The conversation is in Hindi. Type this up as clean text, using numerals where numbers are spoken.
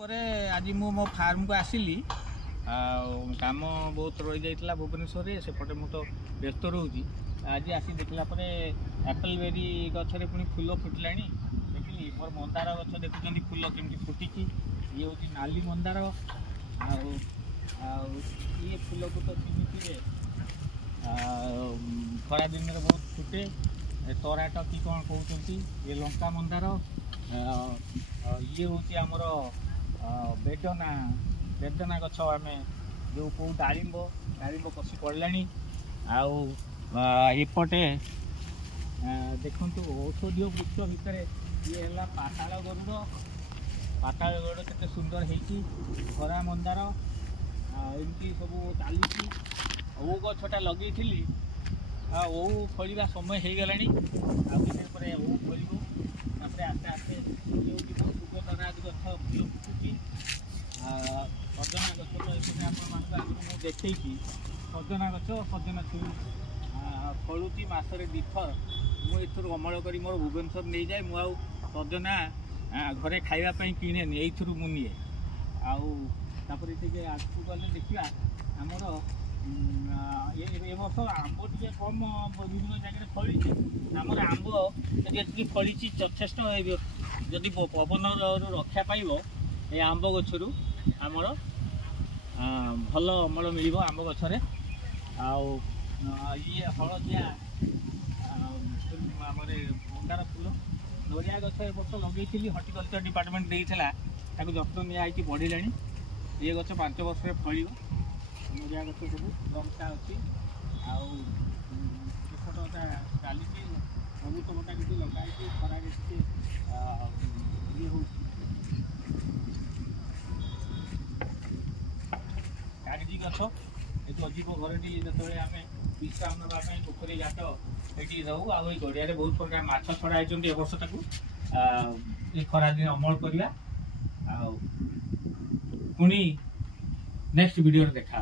आज मो फार्म को आसिली काम बहुत रही जाइए भुवनेश्वर सेपटे मु तो व्यस्त रोची आज आसी देखला एप्पल बेरी गचरे पुणी फूल फुटला देखिली मोर मंदार गच देखुं फूल केमती फुटी ये हूँ नाली मंदार ये फूल को तो चिन्ह खरा दिन में बहुत फुटे तराट कि कौन कहते ये लंका मंदार ये हूँ आमर बेदना गछ आम जो कौ डालिंब कषि पड़ा आउपटे देखु औषधीय वृक्ष भितर ये है पाताल गरुड़ के सुंदर होरा मंदार एमती सब चली ओ गछटा लगे ओ फड़ा समय हो गला आगे ओ फल आस्ते आस्ते सुगंधराज गछ फूल फुटुची सजना गछ तो ये आपको देखी सजना गछ सजना छुई फलुची मसरे दिथर मुझे अमल कर मोर भुवनेश्वर नहीं जाए मुझे सजना घरे खावाई किणे यू मुनिए आउे आगू गले देखा आमर ए वर्ष आंब टे कम विभिन्न जगह फली आमर आंब जी फली यथेष्ट जदि पवन रक्षा पाइब ये आंब गचर आमर भल अमल मिल आंब गचरे ये हलदिया आमर मंदार फूल नरिया गछ ए वर्ष लगे हर्टिकल्चर डिपार्टमेंट देता जत्न निजी बढ़ला ये गछ 5 वर्ष फल नरिया गछ सब लंका अच्छी आउटा चली अमृतभंडा किसी लगाई खरा ये हो कागजी गछ ये अजीब घर जो आम विश्राम नापी पोखरी घाट ये रहू आ गड़िया बहुत प्रकार माछ छड़ा ए वर्ष ये खरा दिन अमल करवा पुणी नेक्स्ट वीडियो देखा।